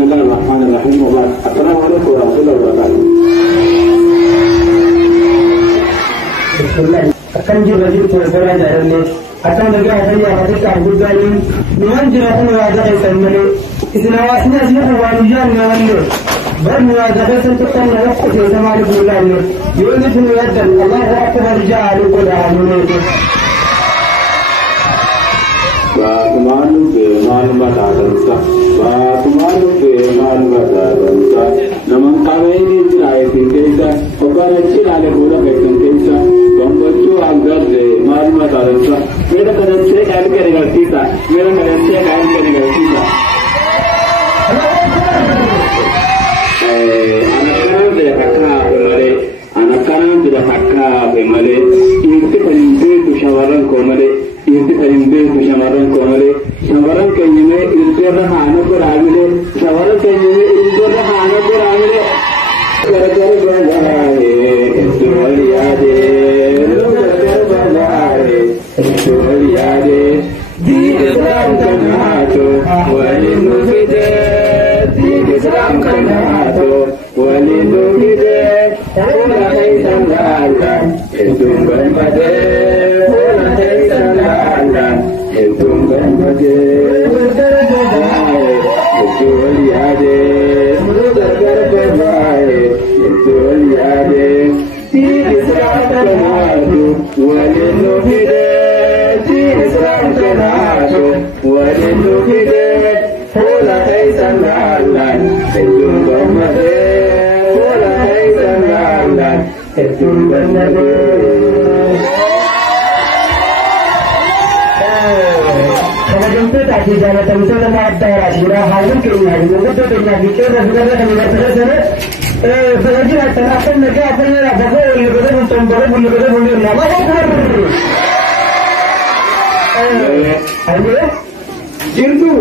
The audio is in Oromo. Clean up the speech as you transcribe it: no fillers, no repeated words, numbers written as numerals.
بسم الله الرحمن الرحيم وبعد السلام عليكم ورحمة الله وبركاته. بسم الله akan jirajir perkara jalannya akan bagi apa yang ada kabut galin dengan jirakan wajah kesannya isnawasnya sih wajian ngawannya bermuajah sentuhan yang kuat sama di bulannya ini penyadan Allah akbar jaalu qur'annya Batumalu ke malumata dansa Batumalu ke malumata dansa Naman kami ini cirai tingkesa Okara cirale bola kaitan kesa Bambacu agar de malumata dansa Mera kadan se kain karigal kita Mera kadan se kain karigal kita Anak-anak tidak kakak bemale Anak-anak tidak kakak bemale Itu penimbe tu syawaran komale Irti kalimbe tu shamaran komale shamaran kanyime irti rahana ko ramile shamaran kanyime irti rahana ko ramile kar balaye dualiyade kar balaye dualiyade din islam kanato walinu fide din islam kanato walinu fide ola kaitan lalla edum bade Tadi jalan tempat tempat daerah sudah harum kena, mungkin tu dengan kita sudah ada tempat Bagi akan mereka apa yang ada, boleh betul untuk boleh nama apa? Ayo, jirtu.